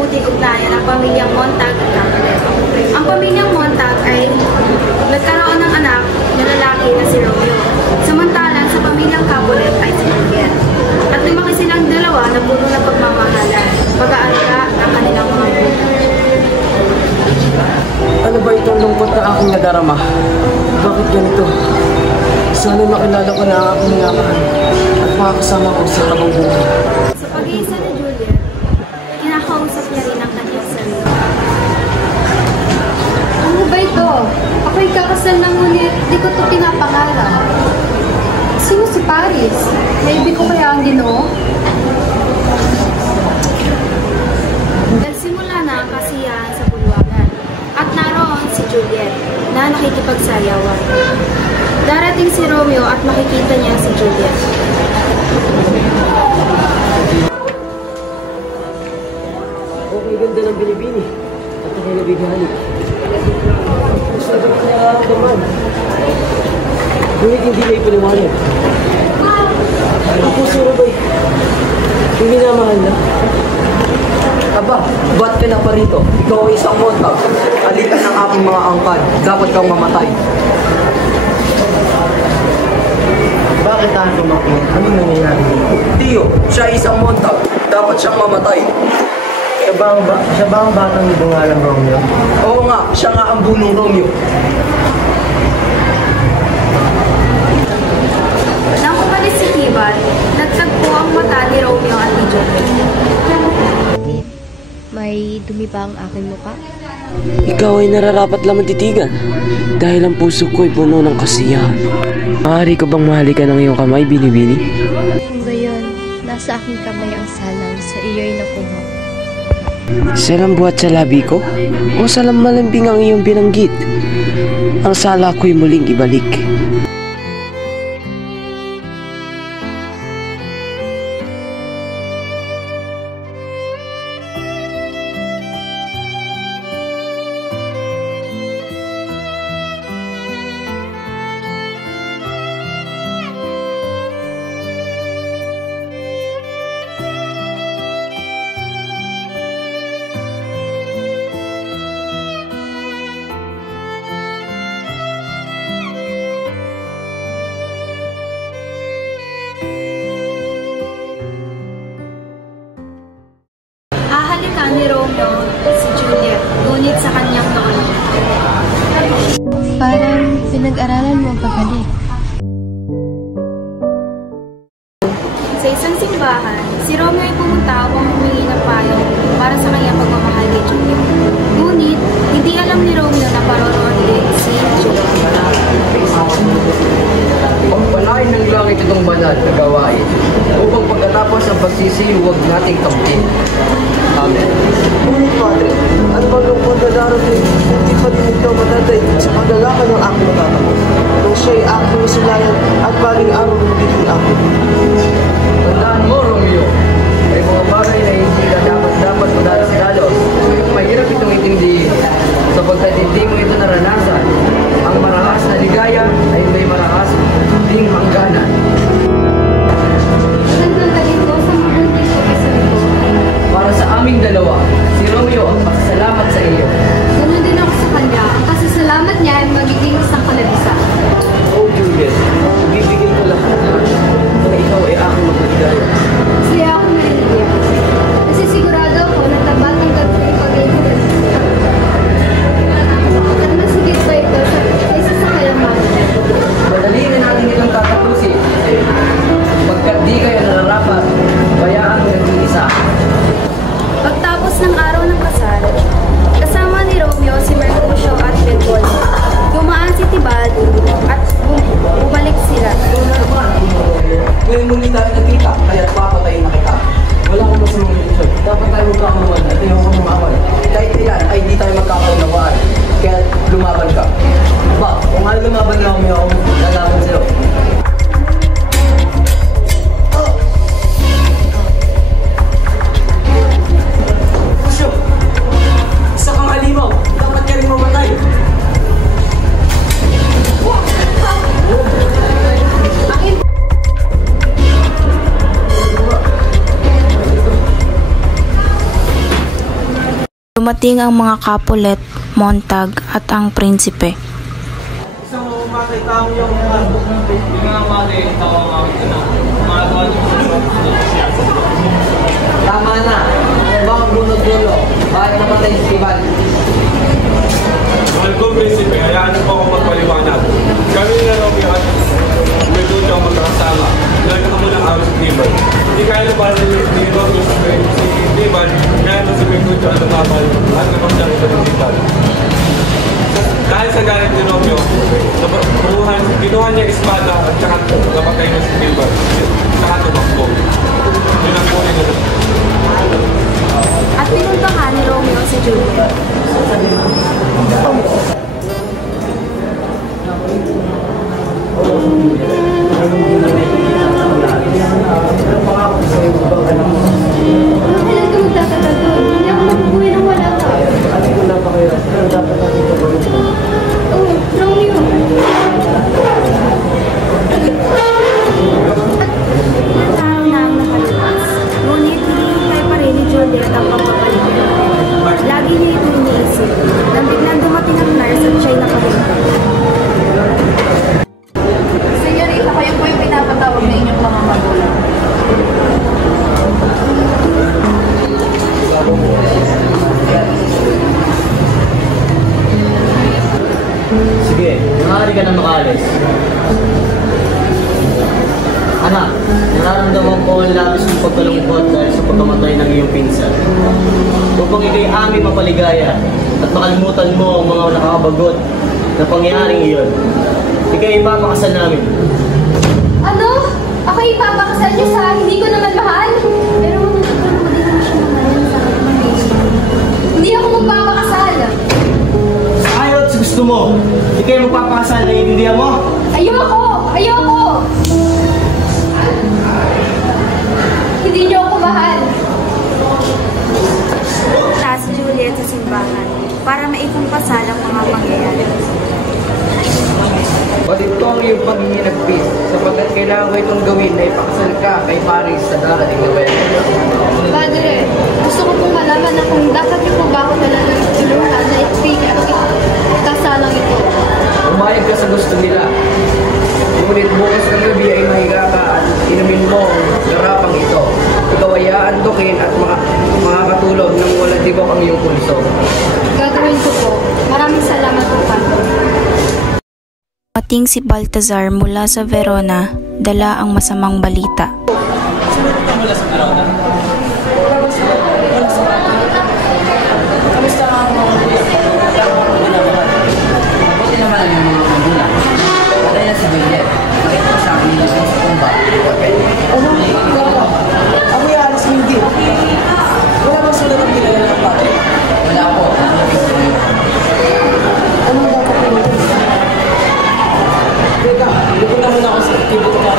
mabuting ugnayan ang pamilyang Montag at Capulet. Ang pamilyang Montag ay nagkaroon ng anak na lalaki na si Romeo, samantalang sa pamilyang Capulet ay si Juliet. At lumaki silang dalawa na puno ng pagmamahalan, pag-aalaga ng kanilang mga anak. Ano ba itong lungkot na aking nadarama? Bakit ganito? Sana makilala ko na ang aking minamahal at makakasama ko sa habang buhay. Sa pag-iisa ni Juliet, kinakausap niya rin ang kanyang sarili. Ano ba ito? Ako'y kakasal na ngunit di ko ito pinapangarap. Sino si Paris? Naibi ko kaya ang Ginoo? Nagsimula na ang kasiyahan sa bulwagan at naroon si Juliet na nakikipagsayawan. Darating si Romeo at makikita niya si Juliet. Okay, ganda ng binibini at ako'y nabighani. Masyado ko nararamdaman. Ngunit hindi na ipaliwanag. Ang puso na ba'y hindi minamahal na? Aba, ba't ka na pa rito? Ikaw ay isang Montag. Alitan ng aking mga angkan. Dapat kang mamatay. Bakit tayo tumakit? Anong nangyayari dito? Tiyo, siya ay isang Montag. Dapat siyang mamatay. Siya ba ang batang bungalang Romeo? Oo nga, siya nga ang bunong Romeo. Nang umalis si Tibal, nagtagpo ang mata ni Romeo at ni Juliet. May dumi ba ang aking mukha? Ikaw ay nararapat lamang titigan dahil ang puso ko ay puno ng kasiyahan. Maaari ko bang mahalikan ng iyong kamay, Binibini? Kung gayon, nasa aking kamay ang salang sa iyo'y nakuha. Salambuhat sa labi ko? O salammalambing ang iyong binanggit? Ang sala ko'y muling ibalik. Hahalikan ni Romeo si Juliet, ngunit sa kanyang noon. Parang pinag-aralan mo ang paghalik. Sa isang simbahan, si Romeo ay pumunta upang humingi ng payo para sa kanyang pagmamahal kay Juliet. Ngunit, hindi alam ni Romeo na paroroon din si Juliet. Pagpalain ng langit itong banal na gawain upang pagkatapos ng pagsisiyo, huwag nating tamkin. Amen. Ngunit, Padre, ano bang lungkot na darating? Hindi pa din ikaw matatay sa kagalakan ng aking matatamo. Nung siya'y aking masulayan at baling araw ng magiging akin. Tandaan mo, Romeo, may mga bagay na hindi na dapat madadalos. Mahirap itong intindihin. Sapagkat hindi mo ito naranasan, ang marahas na ligaya ay may marahas ding hangganan. Nagdadalhin ko sa mabuting pag-isip ko. Para sa aming dalawa, si Romeo ang pasasalamat sa iyo. Ganun din ako sa kanya. Ang pasasalamat niya ay magiging isang kalabisa. Oh, Juliet, ibibigay ko lahat na ikaw ay aking magligaya. Masaya ako marinig yan. Kasi sigurado ako na tabat ang gagawin pag-ibig. At masigit pa ito sa isa sa kayamanan. Madali na natin itong tatapusin. Pagkat di kayo nararapat, bayaan mo naging isa. Pagtapos ng araw ng kasal, kasama ni Romeo si Mercutio at Benvolio. Dumaan si Tibal at bumalik sila. Ngayon muli tayo nagkita, kaya't papatayin na kita. Wala akong masamang intensyon. Dapat tayo magkakamuan at ayaw kang umawal. Kahit ilan ay di tayo magkakaunawaan. Kaya lumaban ka. Ba, kung ano lumaban lang kami ako, lalaban sa'yo. Pusyo! Isa kang halimaw! Dapat ka rin mamatay! Dumating ang mga Capulet, Montag at ang prinsipe. Isang umatay tao yung Tama na. Bang bunod-dulo. Bakit namatay si Ivan? Mahal ko, Prinsipe, hayaan niyo po ako magpaliwanag. Kami na Romeo at Medusa ang magkakasama. Dahil ka muna ng araw si Ivan. Hindi kaya na para ni Romeo si Ivan, kaya na si Medusa ang lumabal at napagdang ito ng Ivan. Dahil sa galit ni Romeo, kinuha niya yung espada at saka napatay mo si Ivan. Saka tumakbo. Yun ang kunin nila. At pinuntahan ni Romeo si Juliet. Kailan ka magtatagal doon? Hindi ako mabubuhay ng wala ka. Alam ko lang pa kayo. Pero dapat natin ito balik. Oh, Romeo. Ilang araw na ang nakalipas. Ngunit hinihintay pa rin ni Juliet ang pagbabalik niya. Lagi niya ito iniisip. Nang biglang dumating ang nurse at siya'y nakahinto. Senyorita, kayo po yung pinapatawag na inyong mga magulang. Sige, maaari ka na makaalis. Anak, nararamdaman ko ang labis ng pagkalungkot dahil sa pagkamatay ng iyong pinsan. Upang ikay aming mapaligaya at makalimutan mo ang mga nakakabagot na pangyayaring iyon, ikay ipapakasal namin. Ano? Ako ipapakasal niyo sa hindi ko naman mahal? Pero matutulong mo din naman siya naman sa akin. Hindi ako magpapakasal. Ayaw at gusto mo, ikay magpapakasal, naiintindihan mo? Ayoko! Ayoko! Hindi niyo ako mahal. Punta si Juliet sa simbahan para maikumpasal ang mga pangyayari. Pati ito ang iyong paghihinagpis, sapagkat kailangan ko itong gawin na ipakasal ka kay Paris sa darating na bayan. Padre, gusto ko pong malaman na kung dapat niyo po ba ako talagang tulungan na ipigil ang kasalang ito. Umayag ka sa gusto nila. Ngunit bukas ng gabi ay mahiga ka at inumin mo ang garapang ito. Ikaw ay aantukin at makakatulog nang wala tibok ang iyong pulso. Gagawin ko po. Maraming salamat po, Padre. Dumating si Baltazar mula sa Verona, dala ang masamang balita. Buti naman ang iyong mga magulang. Patay na si Juliet. Nakita ko sa akin yung sa tumba. Ano? Ako yung alas hindi. Wala bang sulat ang kilala ng pare? Wala po. Ano dapat ko ito? Teka, lupon naman ako sa kibot ka.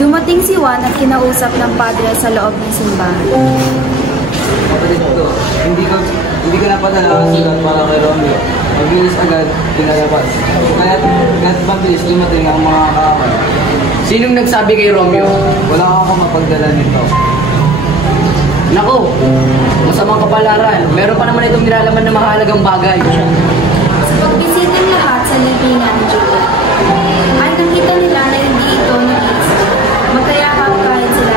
Dumating si Juan at kinausap ng padre sa loob ng simbahan. Kapatid ko, hindi ko napadala ang sulat para kay Romeo. Mabilis agad pinalabas. Kahit mabilis dumating ang mga kaaway. Sinong nagsabi kay Romeo? Wala akong mapagdala nito. Nako, masamang kapalaran. Meron pa naman itong nilalaman na mahalagang bagay. Sa pagbisiting lahat sa libingan ni Juliet, ay nakita nila na hindi ito nag-iisa. Magkayakap kahit sila